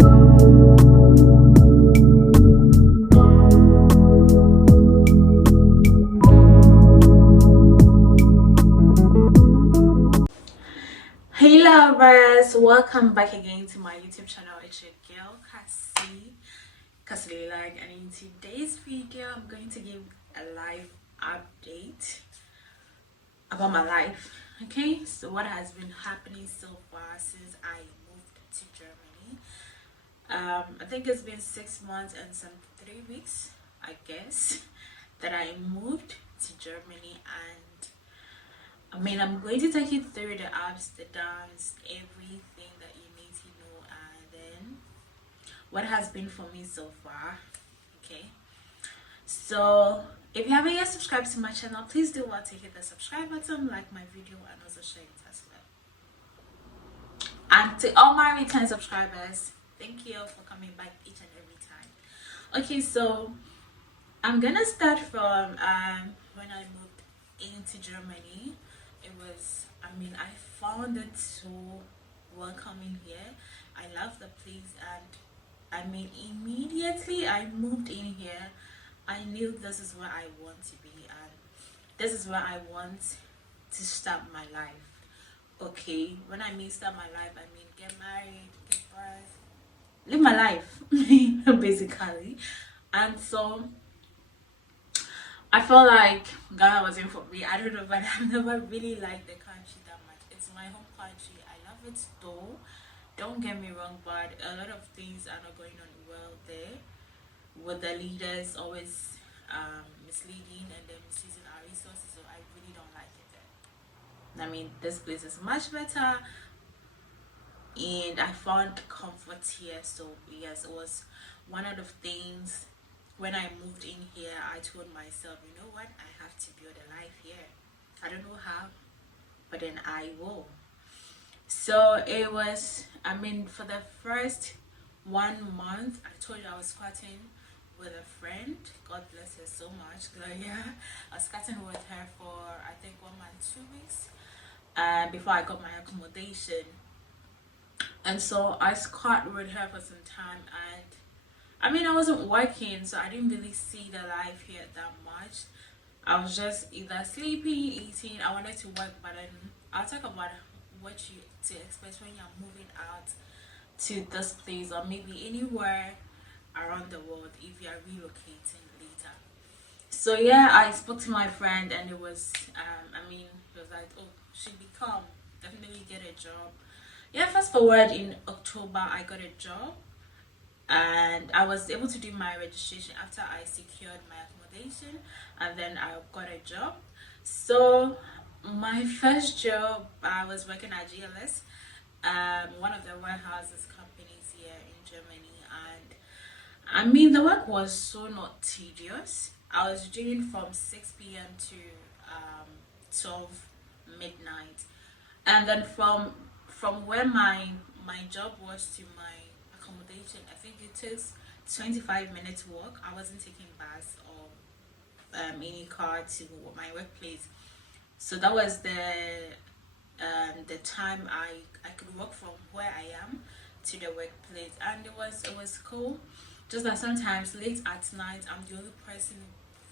Hey lovers, welcome back again to my YouTube channel. It's your girl Cassie Like, and in today's video I'm going to give a life update about my life. Okay, so what has been happening so far since I moved to Germany. I think it's been 6 months and some 3 weeks, I guess, that I moved to Germany, and I'm going to take you through the ups, the downs, everything that you need to know, and then what has been for me so far. Okay, so if you haven't yet subscribed to my channel, please do want to hit the subscribe button, like my video, and also share it as well. And to all my return subscribers, thank you for coming back each and every time. Okay, so I'm gonna start from when I moved into Germany. It was, I found it so welcoming here. I love the place, and immediately I moved in here, I knew this is where I want to be, and this is where I want to start my life. Okay, when I mean start my life, I mean get married, give birth, live my life, basically. And so I felt like Ghana wasn't for me. I don't know, but I've never really liked the country that much. It's my home country. I love it though. Don't get me wrong, but a lot of things are not going on well there. With the leaders always misleading and then misusing our resources, so I really don't like it there. This place is much better, and I found comfort here. So yes, it was one of the things. When I moved in here, I told myself, you know what, I have to build a life here. I don't know how, but then I will. So it was, for the first 1 month, I told you I was squatting with a friend. God bless her so much, Gloria. I was squatting with her for, I think, 1 month, 2 weeks, before I got my accommodation. And so I squat with her for some time, and I wasn't working, so I didn't really see the life here that much. I was just either sleeping, eating. I wanted to work, but then I'll talk about what you to expect when you're moving out to this place, or maybe anywhere around the world if you're relocating later. So yeah, I spoke to my friend, and it was, he was like, oh, should be calm, definitely get a job. Yeah, fast forward, in October, I got a job, and I was able to do my registration after I secured my accommodation, and then I got a job. So my first job, I was working at GLS, one of the warehouses companies here in Germany, and the work was so not tedious. I was doing from 6 p.m. to 12 midnight, and then from where my job was to my accommodation, I think it takes 25 minutes walk. I wasn't taking bus or any car to my workplace, so that was the time I could walk from where I am to the workplace, and it was cool. Just that sometimes late at night, I'm the only person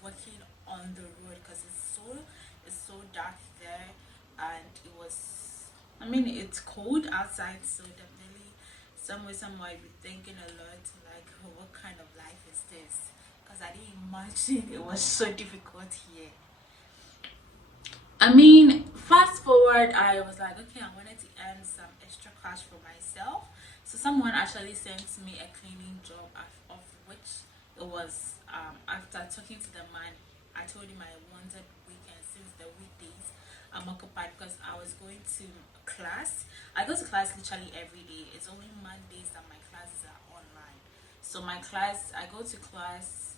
walking on the road because it's so dark there, and it was, it's cold outside, so definitely some might be thinking a lot, like, oh, what kind of life is this? Because I didn't imagine it was so difficult here. Fast forward, I was like, okay, I wanted to earn some extra cash for myself. So someone actually sent me a cleaning job, of which it was, after talking to the man, I told him I wanted weekends since the weekdays I'm occupied because I was going to class. I go to class literally every day. It's only Mondays that my classes are online. So I go to class.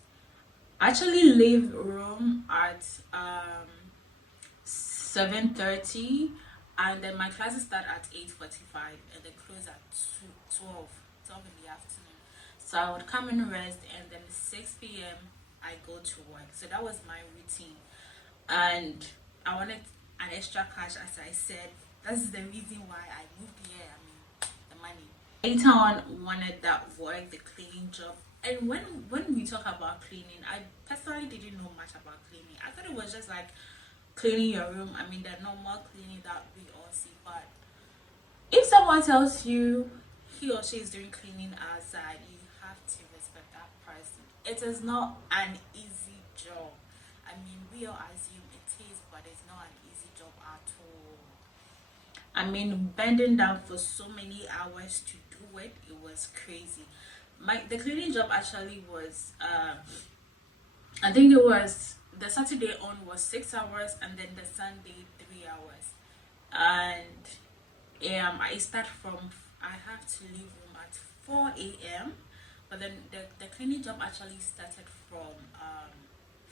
I actually leave room at 7:30, and then my classes start at 8:45, and they close at 12 in the afternoon. So I would come and rest, and then 6 p.m. I go to work. So that was my routine, and I wanted an extra cash, as I said. That's the reason why I moved here. The money. Later on wanted that work, the cleaning job. And when we talk about cleaning, I personally didn't know much about cleaning. I thought it was just like cleaning your room. I mean, the normal cleaning that we all see. But if someone tells you he or she is doing cleaning outside, you have to respect that person. It is not an easy job. I mean, we all assume it is, but it's not an easy job at all. I mean, bending down for so many hours to do it, it was crazy. The cleaning job actually was, I think it was the Saturday on was 6 hours, and then the Sunday 3 hours. And I start from, I have to leave home at 4 a.m. But then the cleaning job actually started from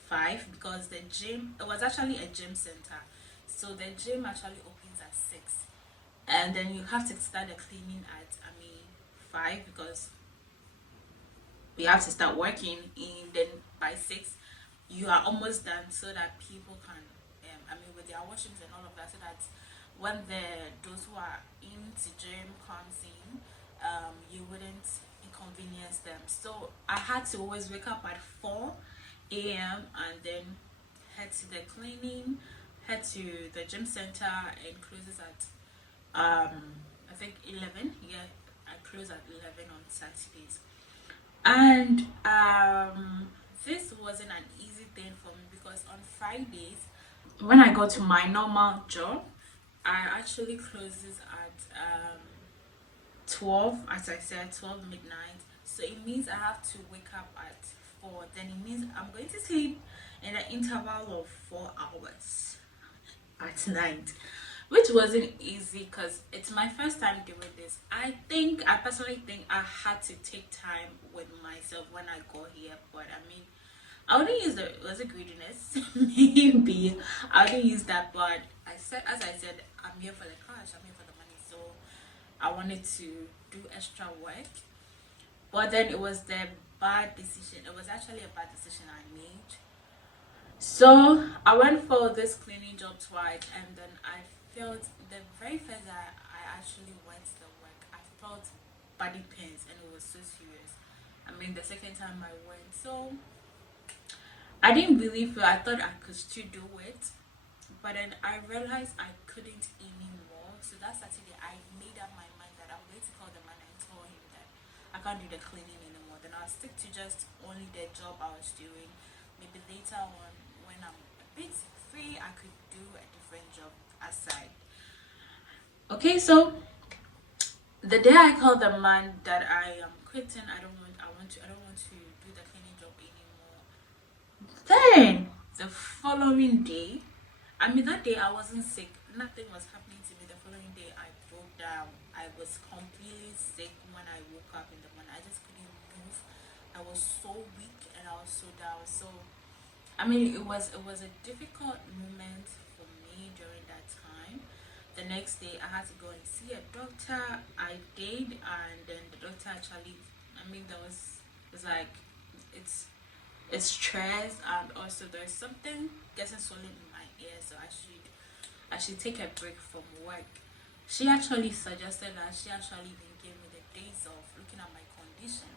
5, because the gym, it was actually a gym center. So the gym actually opens at 6. And then you have to start the cleaning at, I mean, 5, because we have to start working. And then by 6, you are almost done, so that people can, I mean, with their washrooms and all of that, so that when those who are into gym comes in, you wouldn't inconvenience them. So I had to always wake up at 4 a.m. and then head to the cleaning, head to the gym center, and closes at I think 11. Yeah, I close at 11 on Saturdays. And this wasn't an easy thing for me, because on Fridays, when I go to my normal job, I actually closes at 12, as I said, 12 midnight. So it means I have to wake up at 4. Then it means I'm going to sleep in an interval of 4 hours at night, which wasn't easy because it's my first time doing this. I personally think I had to take time with myself when I got here, but I mean, I wouldn't use the, was it greediness? Maybe I wouldn't use that, but as I said, I'm here for the cash, I'm here for the money, so I wanted to do extra work. But then it was the bad decision. It was actually a bad decision I made. So I went for this cleaning job twice, and then I felt the very first that I actually went to the work, I felt body pains, and it was so serious. I mean, the second time I went, so I didn't believe it. I thought I could still do it, but then I realized I couldn't anymore. So that Saturday, I made up my mind that I'm going to call the man and tell him that I can't do the cleaning anymore. Then I'll stick to just only the job I was doing. Maybe later on, when I'm a bit free, I could do a different job aside. Okay, so the day I called the man that I am quitting, I don't want to do the cleaning job anymore. Then the following day, I mean, that day I wasn't sick. Nothing was happening to me. The following day, I broke down. I was completely sick when I woke up in the morning. I just couldn't move. I was so weak and I was so down. So, I mean, it was a difficult moment for me during that time. The next day, I had to go and see a doctor. I did, and then the doctor actually, I mean, there was like, it's it's stress, and also there's something getting swollen in my ear, so I should take a break from work. She actually suggested that, she actually even gave me the days off, looking at my condition.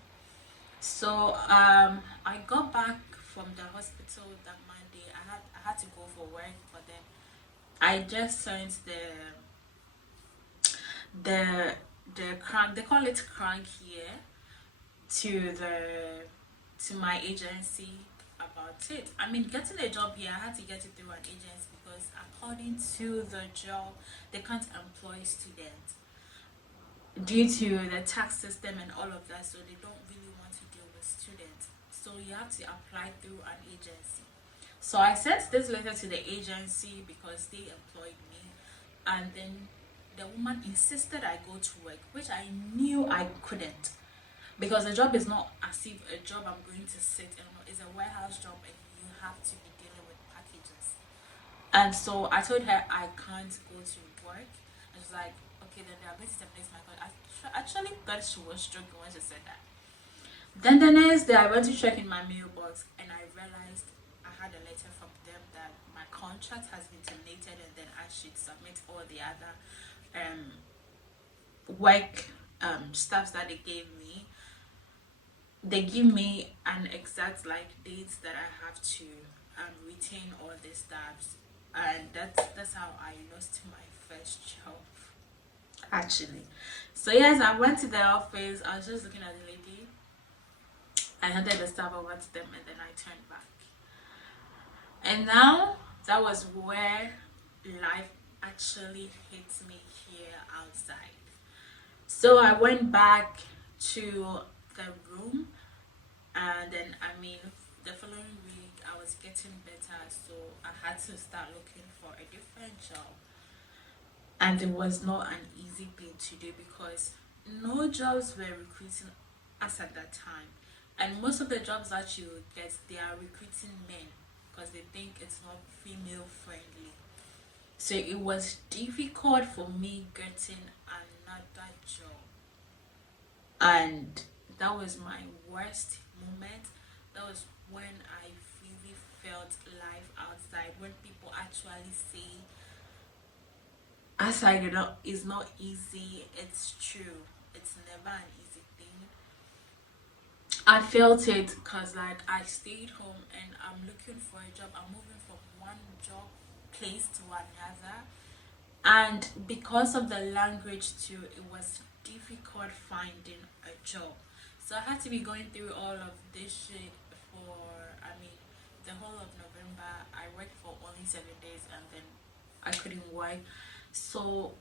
So I got back from the hospital that Monday. I had to go for work, but then I just sent the the crank, they call it crank here, to the to my agency about it. I mean, getting a job here, I had to get it through an agency, because according to the job, they can't employ students due to the tax system and all of that. So they don't really want to deal with students. So you have to apply through an agency. So I sent this letter to the agency because they employed me, and then the woman insisted I go to work, which I knew I couldn't, because the job is not as if a job I'm going to sit and it's a warehouse job, and you have to be dealing with packages. And so I told her I can't go to work, and she's like, okay, then they are going to terminate my contract. I actually thought she was joking when she said that. Then the next day, I went to check in my mailbox, and I realized I had a letter from them that my contract has been terminated, and then I should submit all the other um, work stuffs that they gave me. They give me an exact like dates that I have to retain all the stuffs, and that's how I lost my first job actually. So yes, I went to the office. I was just looking at the lady. I handed the stuff over to them, and then I turned back. And now that was where life actually hits me here outside. So I went back to the room, and then the following week I was getting better, so I had to start looking for a different job. And it was not an easy thing to do because no jobs were recruiting us at that time. And most of the jobs that you get, they are recruiting men because they think it's not female friendly. So it was difficult for me getting another job. And that was my worst moment. That was when I really felt life outside, when people actually say outside is not easy. It's true, it's never an easy thing. I felt it because like I stayed home and I'm looking for a job. I'm moving from one job place to another, and because of the language too, it was difficult finding a job. So I had to be going through all of this shit for the whole of November. I worked for only 7 days, and then I couldn't work. So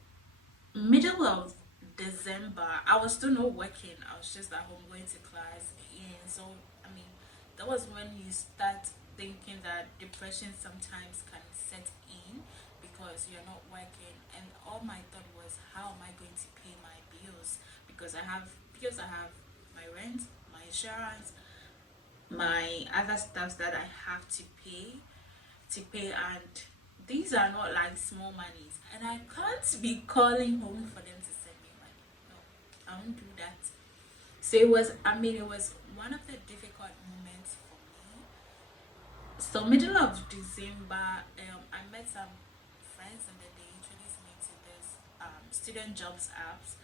middle of December, I was still not working. I was just at home going to class. And so, that was when you start thinking that depression sometimes can set in because you're not working. And all my thought was, how am I going to pay my bills? Because I have my rent, my insurance, my other stuff that I have to pay, and these are not like small monies, and I can't be calling home for them to send me money. No, I won't do that. So it was one of the difficult moments for me. So middle of December, I met some friends, and then they introduced me to this student jobs apps,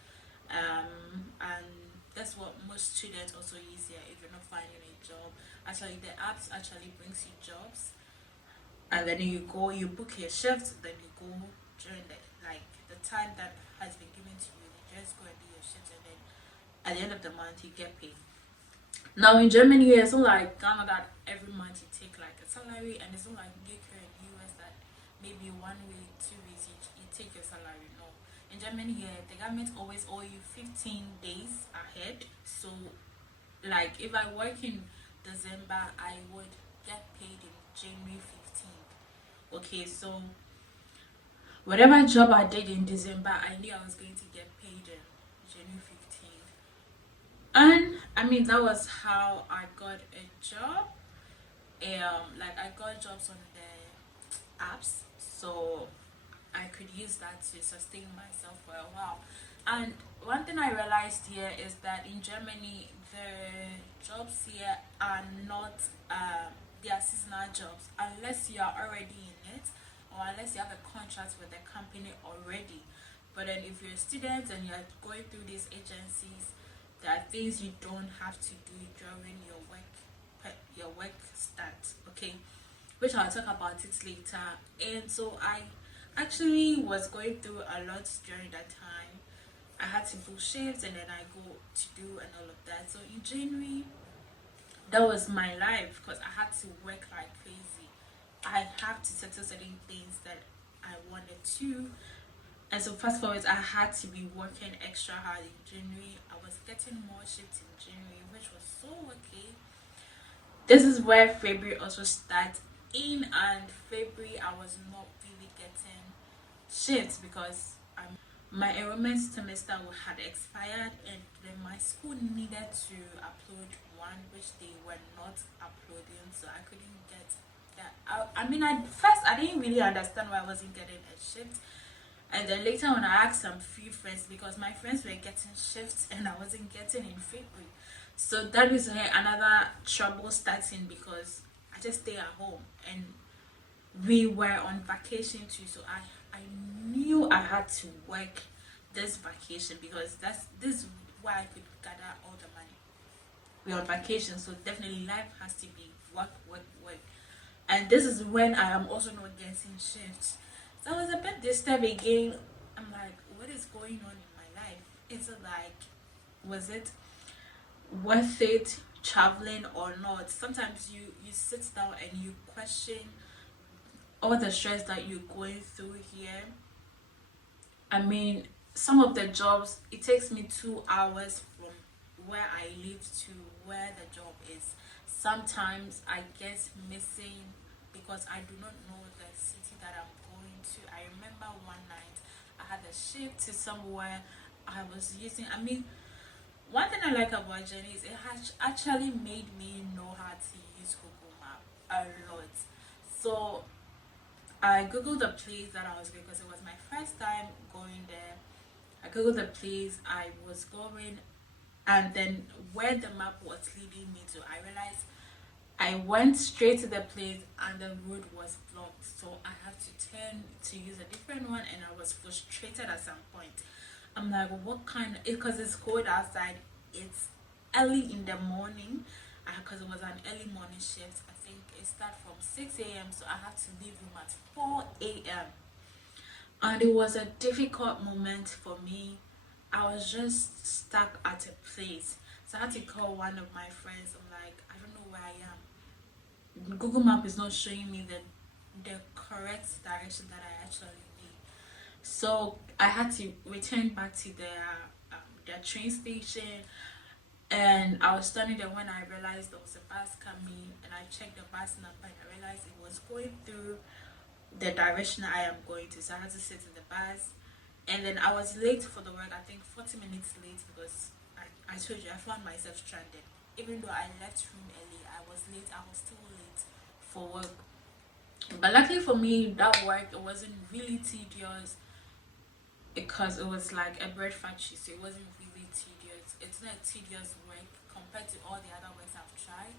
and that's what most students also use here if you're not finding a job. Actually, the apps actually brings you jobs, and then you go, you book your shift, then you go during the time that has been given to you. You just go and do your shift, and then at the end of the month you get paid. Now in Germany, it's not like Ghana that every month you take like a salary, and it's not like UK in US that maybe 1 week, 2 weeks you take your salary. No, in Germany here the government always owe you 15 days ahead. So like if I work in December, I would get paid in January 15th. Okay, so whatever job I did in December, I knew I was going to get paid in January 15th. And that was how I got a job. Like I got jobs on the apps, so I could use that to sustain myself for a while. And one thing I realized here is that in Germany, the jobs here are not they are seasonal jobs unless you are already in it, or unless you have a contract with the company already. But then if you're a student and you're going through these agencies, there are things you don't have to do during your work start. Okay, which I'll talk about it later. And so I actually was going through a lot during that time. I had to book shifts, and then I go to do and all of that. So in January, that was my life because I had to work like crazy. I have to settle certain things that I wanted to. And so fast forward, I had to be working extra hard in January. I was getting more shifts in January, which was so okay. This is where February also starts in, and February I was not really getting shifts because my enrollment semester had expired, and then my school needed to upload one which they were not uploading, so I couldn't get that. At first I didn't really understand why I wasn't getting a shift, and then later when I asked some few friends, because my friends were getting shifts and I wasn't getting in February. So that is where another trouble starting, because I just stay at home, and we were on vacation too, so I knew I had to work this vacation because where I could gather all the money. We're on vacation, so definitely life has to be work, work, work. And this is when I am also not getting shifts. So I was a bit disturbed again. I'm like, what is going on in my life? Is it like, was it worth it traveling or not? Sometimes you sit down and you question all the stress that you're going through here. I mean, some of the jobs, it takes me 2 hours from where I live to where the job is. Sometimes I get missing because I do not know the city that I'm going to. I remember one night I had a shift to somewhere I was using. I mean, one thing I like about Jenny is it has actually made me know how to use Google Map a lot. So I googled the place that I was going because it was my first time going there. I googled the place I was going, and then where the map was leading me to, I realized I went straight to the place and the road was blocked. So I had to turn to use a different one, and I was frustrated at some point. I'm like, what kind of, because it's cold outside, it's early in the morning, because it was an early morning shift. I think it started from 6 a.m., so I had to leave room at 4 a.m. And it was a difficult moment for me. I was just stuck at a place. So I had to call one of my friends. I'm like, I don't know where I am. Google Map is not showing me the correct direction that I actually need. So I had to return back to the train station, and I was standing there when I realized there was a bus coming, and I checked the bus number and I realized it was going through the direction I am going to. So I had to sit in the bus, and then I was late for the work. I think 40 minutes late because I told you I found myself stranded. Even though I left room early, I was late. I was still late for work. But luckily for me, that work, it wasn't really tedious because it was like a bread factory, so it wasn't really tedious. It's not tedious work compared to all the other works I've tried,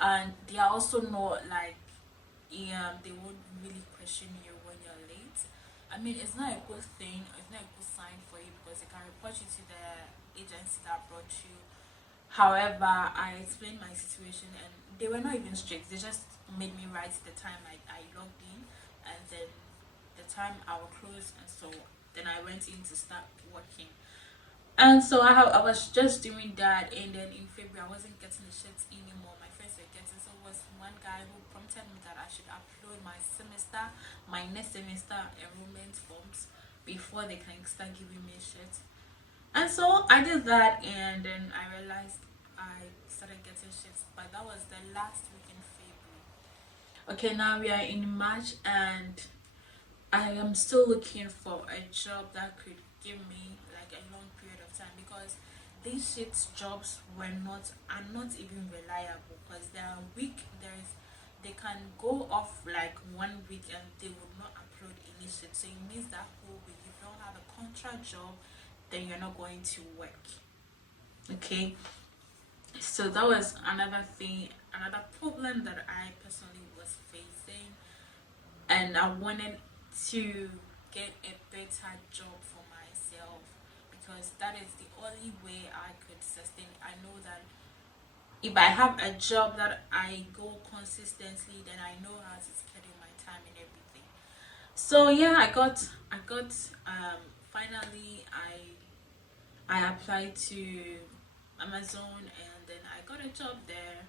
and they are also not like, yeah, they won't really question you when you're late. I mean, it's not a good thing. It's not a good sign for you because it can report you to the agency that brought you. However, I explained my situation and they were not even strict. They just made me write the time I logged in, and then the time I will close, and so then I went in to start working. And so I was just doing that, and then in February I wasn't getting the shifts anymore. My friends were getting, so it was one guy who prompted me that I should upload my next semester enrollment forms before they can start giving me shifts. And so I did that, and then I realized I started getting shifts, but that was the last week in February. Okay, now we are in March, and I am still looking for a job that could give me like a long period of time because these shit jobs are not even reliable because they can go off like 1 week and they will not upload any shit. So it means that whole week if you don't have a contract job, then you're not going to work. Okay. So that was another thing, another problem that I personally was facing, and I wanted to get a better job for myself because that is the only way I could sustain. I know that if I have a job that I go consistently, then I know how to schedule my time and everything. So yeah, I got finally I applied to Amazon, and then I got a job there.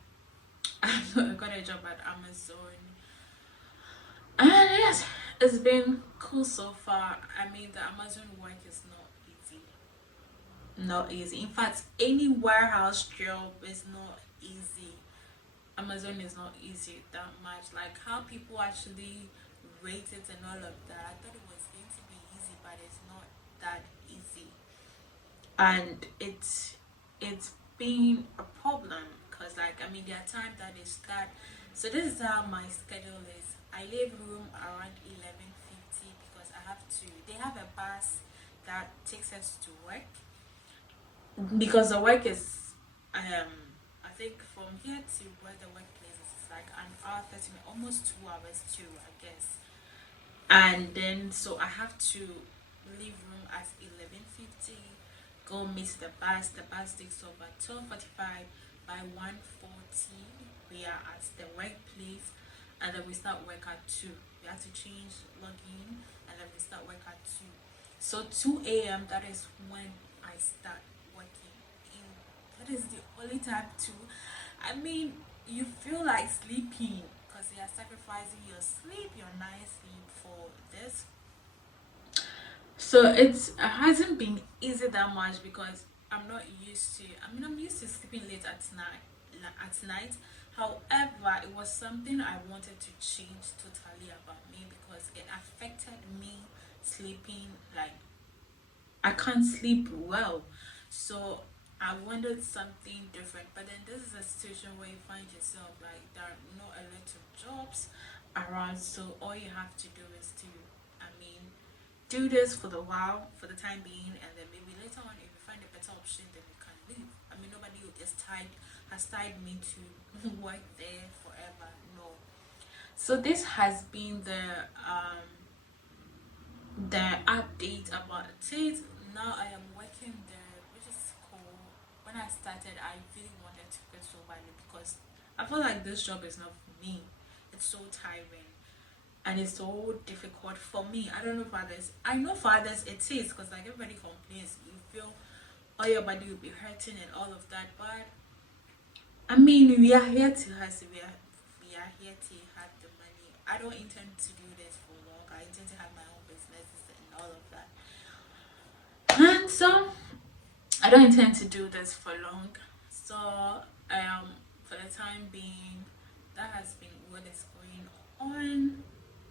I got a job at Amazon. And yes, it's been cool so far. I mean, the Amazon work is not easy. Not easy. In fact, any warehouse job is not easy. Amazon is not easy that much. Like how people actually rate it and all of that. I thought it was going to be easy, but it's not that easy. And it's been a problem because like I mean there are times that they start. So this is how my schedule is. I leave room around 11:50 because I have to. They have a bus that takes us to work because the work is I think from here to where the workplace is like an hour 30 minutes, almost 2 hours too, I guess. And then so I have to leave room at 11:50 go meet the bus. The bus takes off at 12:45. By 1:40, we are at the workplace, and then we start work at 2. We have to change, log in, and then we start work at 2. So 2 a.m., that is when I start working. And that is the only time too. I mean, you feel like sleeping because you are sacrificing your sleep, your night sleep for this. So it hasn't been easy that much because I'm not used to. I mean, I'm used to sleeping late at night. At night, however, it was something I wanted to change totally about me because it affected me sleeping. Like I can't sleep well, so I wanted something different. But then this is a situation where you find yourself like there are not a lot of jobs around, so all you have to do is to, I mean, do this for the while, for the time being, and then maybe later on, if you find a better option, then you can leave. I mean, nobody is tied has tied me to work there forever. No. So this has been the update about it. Now I am working there, which is cool. When I started, I really wanted to quit so badly because I feel like this job is not for me. It's so tiring and it's so difficult for me. I don't know for others. I know for others it is because like everybody complains, you feel all your body will be hurting and all of that. But I mean, we are here to hustle. We are here to have the money. I don't intend to do this for long. I intend to have my own businesses and all of that. And so I don't intend to do this for long. So for the time being, that has been what is going on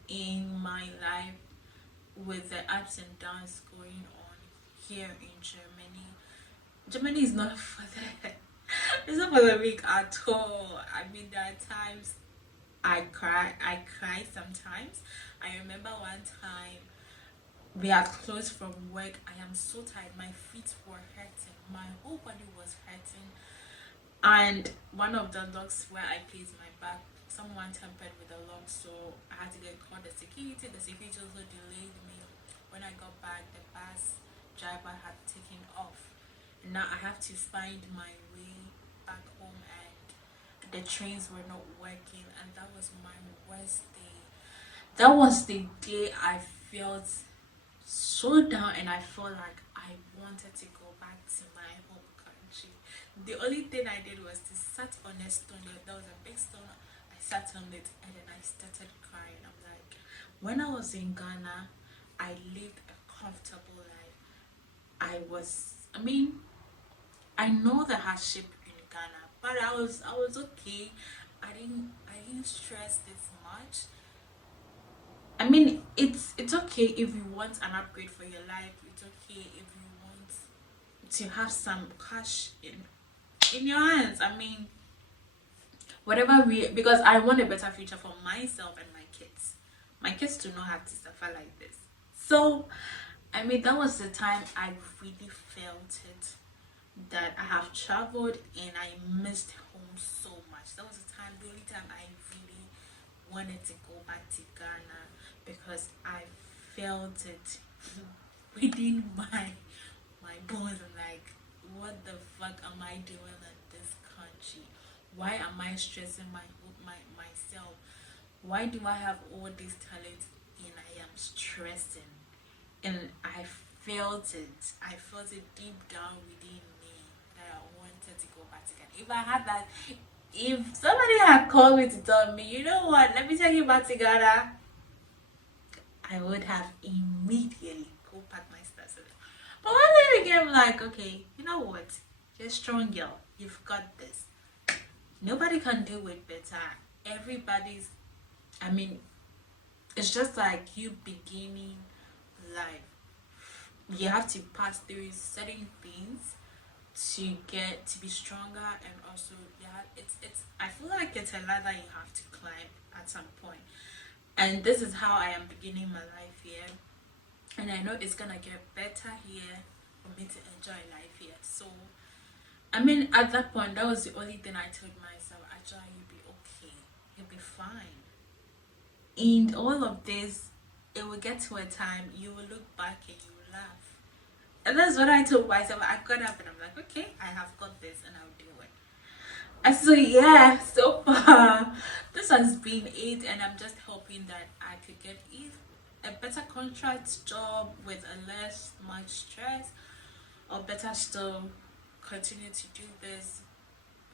in my life with the ups and downs going on here in Germany. Germany is not for the it's not for the weak at all. I mean, there are times I cry sometimes. I remember one time we are close from work. I am so tired. My feet were hurting. My whole body was hurting. And one of the locks where I placed my bag, someone tampered with the lock, so I had to get called the security. The security also delayed me. When I got back, the bus driver had taken off. Now I have to find my way back home, and the trains were not working, and that was my worst day. That was the day I felt so down, and I felt like I wanted to go back to my home country. The only thing I did was to sat on a stone. There was a big stone. I sat on it and then I started crying. I'm like, when I was in Ghana, I lived a comfortable life. I mean, I know the hardship in Ghana, but I was okay. I didn't stress this much. I mean, it's okay if you want an upgrade for your life. It's okay if you want to have some cash in your hands. I mean, whatever we because I want a better future for myself and my kids. My kids do not have to suffer like this. So, I mean, that was the time I really felt it that I have traveled and I missed home so much. That was the only time I really wanted to go back to Ghana because I felt it within my bones. I'm like, what the fuck am I doing in this country? Why am I stressing myself? Why do I have all these talents and I am stressing? And I felt it. I felt it deep down within me that I wanted to go back to Ghana. If I had that, if somebody had called me to tell me, you know what, let me take you back to Ghana, I would have immediately go pack my stuff. But one day again, I'm like, okay, you know what? You're a strong girl. You've got this. Nobody can do it better. Everybody's, I mean, it's just like you beginning life. You have to pass through certain things to get to be stronger, and also yeah, it's I feel like it's a ladder you have to climb at some point. And this is how I am beginning my life here, and I know it's gonna get better here for me to enjoy life here. So I mean, at that point, that was the only thing I told myself. Actually, you'll be okay. You'll be fine. And all of this, it will get to a time you will look back and you will laugh. And that's what I told myself. I got up and I'm like, okay, I have got this and I'll do it. And so yeah, so far this has been it, and I'm just hoping that I could get a better contract job with a less much stress, or better still continue to do this,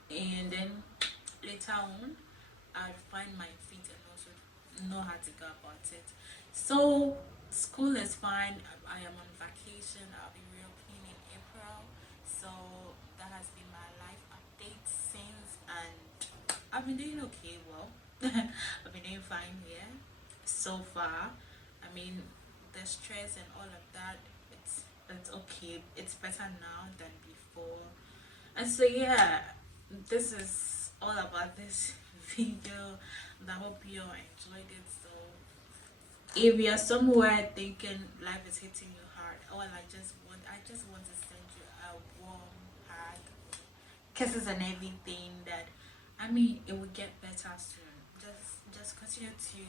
and then later on I'll find my feet and also know how to go about it. So school is fine. I am on vacation. I'll be reopening in April. So that has been my life update since, and I've been doing okay. Well, I've been doing fine here so far. I mean, the stress and all of that, it's okay. It's better now than before. And so yeah, this is all about this video, and I hope you enjoyed it. So if you're somewhere thinking life is hitting you hard, I just want to send you a warm hug, kisses and everything. That, I mean, it will get better soon. Just continue to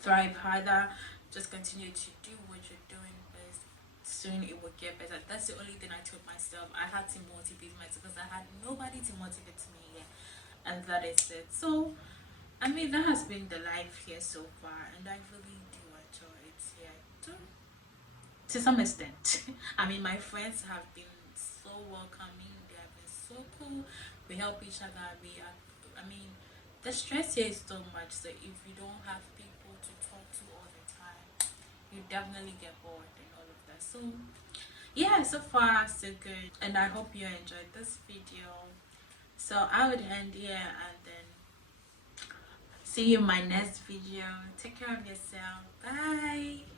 thrive harder. Just continue to do what you're doing best. Soon it will get better. That's the only thing I told myself. I had to motivate myself because I had nobody to motivate me here, and that is it. So I mean, that has been the life here so far, and I really do enjoy it here too, to some extent. I mean, my friends have been so welcoming. They have been so cool. We help each other. I mean, the stress here is so much. So if you don't have people to talk to all the time, you definitely get bored and all of that. So yeah, so far so good, and I hope you enjoyed this video. So I would end here, and then see you in my next video. Take care of yourself. Bye.